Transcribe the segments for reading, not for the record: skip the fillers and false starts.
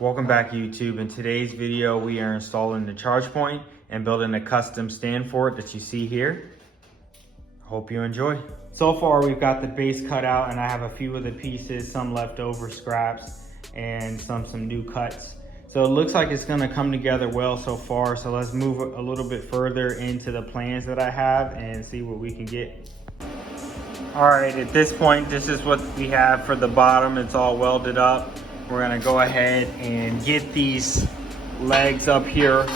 Welcome back YouTube. In today's video, we are installing the Chargepoint and building a custom stand for it that you see here. Hope you enjoy. So far, we've got the base cut out and I have a few of the pieces, some leftover scraps and some new cuts. So it looks like it's gonna come together well so far. So let's move a little bit further into the plans that I have and see what we can get. All right, at this point, this is what we have for the bottom. It's all welded up. We're gonna go ahead and get these legs up here,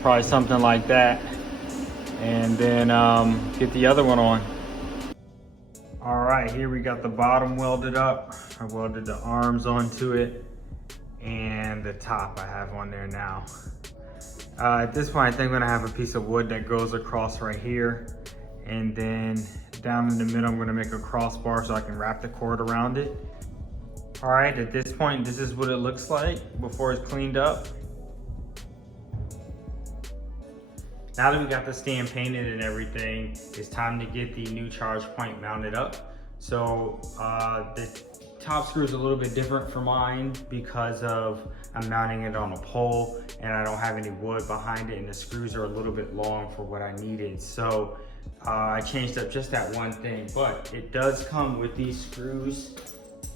probably something like that, and then get the other one on. All right, here we got the bottom welded up. I welded the arms onto it, and the top I have on there now. At this point, I think I'm gonna have a piece of wood that goes across right here, and then down in the middle, I'm gonna make a crossbar so I can wrap the cord around it. All right, at this point, this is what it looks like before it's cleaned up. Now that we got the stand painted and everything, it's time to get the new Chargepoint mounted up. So the top screw is a little bit different for mine because I'm mounting it on a pole and I don't have any wood behind it, and the screws are a little bit long for what I needed. So I changed up just that one thing, but it does come with these screws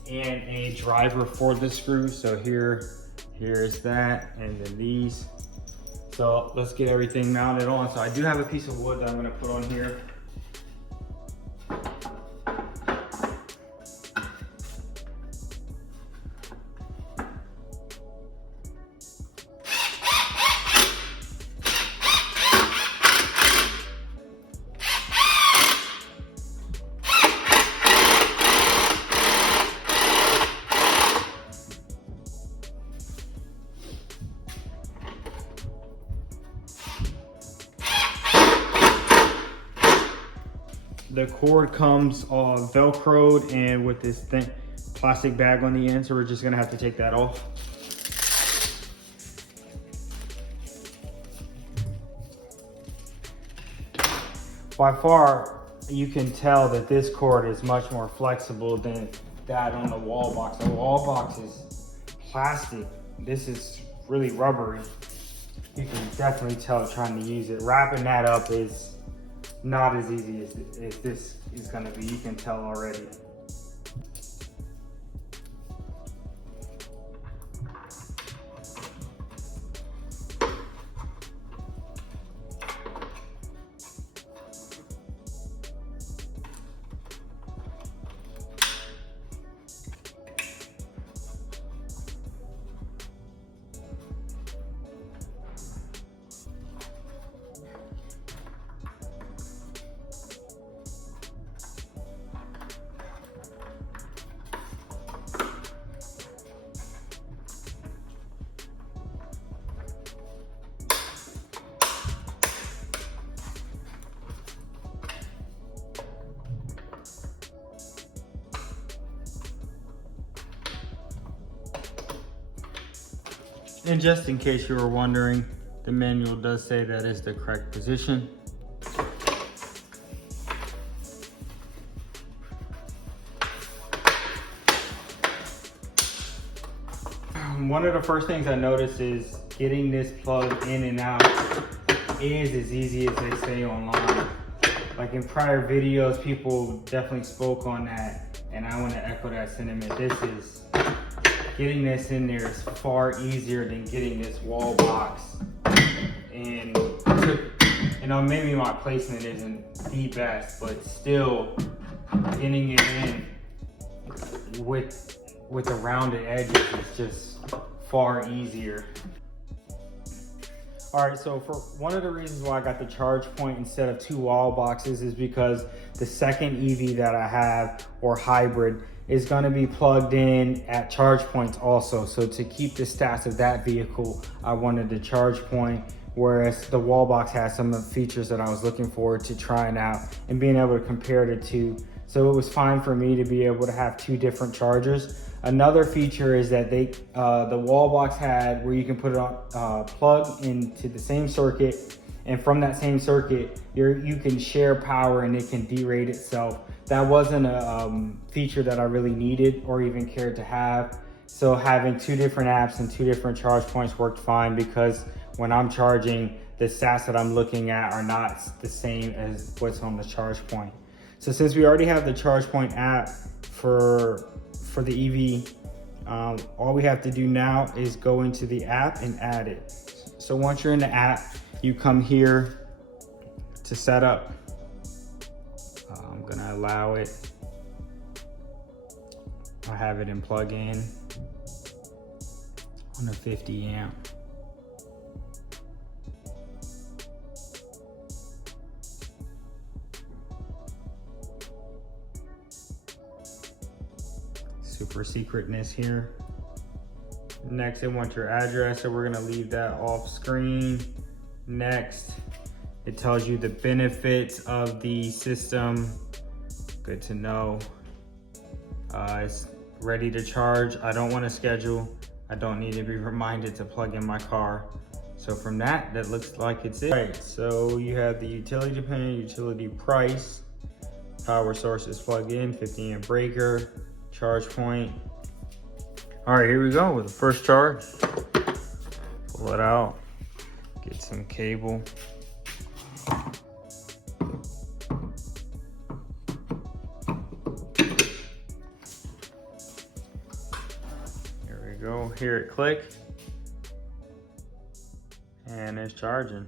and a driver for the screw. So here's that, and then these. So let's get everything mounted on. So I do have a piece of wood that I'm gonna put on here. The cord comes Velcroed and with this thin plastic bag on the end, so we're just gonna have to take that off. By far, you can tell that this cord is much more flexible than that on the wall box. The wall box is plastic. This is really rubbery. You can definitely tell trying to use it. Wrapping that up is not as easy as this is gonna be. You can tell already. And just in case you were wondering, the manual does say that is the correct position. One of the first things I noticed is getting this plugged in and out is as easy as they say online. Like in prior videos, people definitely spoke on that, and I want to echo that sentiment. Getting this in there is far easier than getting this wall box. And you know, maybe my placement isn't the best, but still getting it in with the rounded edges is just far easier. All right, so for one of the reasons why I got the Chargepoint instead of two wall boxes is because the second EV that I have, or hybrid, is going to be plugged in at Chargepoints also. So to keep the stats of that vehicle, I wanted the Chargepoint, whereas the wall box has some of the features that I was looking forward to trying out and being able to compare the two. So it was fine for me to be able to have two different chargers. Another feature is that the wall box had where you can put it on, plug into the same circuit, and from that same circuit, you can share power and it can derate itself. That wasn't a feature that I really needed or even cared to have. So having two different apps and two different charge points worked fine, because when I'm charging, the stats that I'm looking at are not the same as what's on the Chargepoint. So since we already have the Chargepoint app for the EV, all we have to do now is go into the app and add it. So once you're in the app, you come here to set up. I'm gonna allow it. I have it in plug-in on a 50 amp. Super secretness here. Next, I want your address, so we're gonna leave that off screen. Next, it tells you the benefits of the system. Good to know. It's ready to charge. I don't want to schedule. I don't need to be reminded to plug in my car. So from that looks like it's it. All right, so you have the utility dependent, utility price, power sources plug in, 50 amp breaker, charge point. All right, here we go with the first charge. Pull it out, get some cable. Here we go, hear it click, and it's charging.